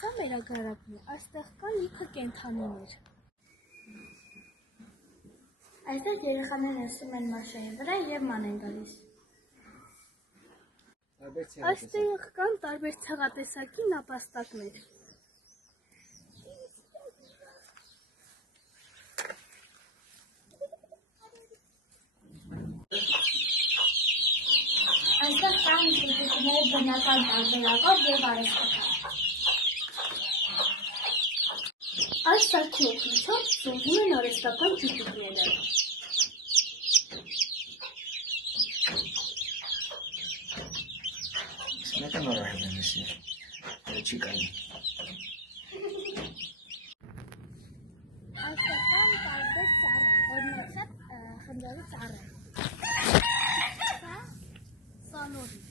Սա մեր ագարակն է, այստեղ կան լիքը կենդանիներ։ Այստեղ երեխաները նստում են մաշային վրա և ման են գալիս։ Այստեղ կան տարբեր ցեղատեսակի նապաստակներ։ Այստեղ կան տիկնիկները բնական տարբերակով և արհեստական։ Այս սարքի օգնությամբ ծնվում են արհեստական տիկնիկները։ Մեկը նոր արհին է նսիր, չի կային։ Այստեղ կան տարբեր ծառեր, օրինակ սա խնձորի ծառ է։ Սա նորի։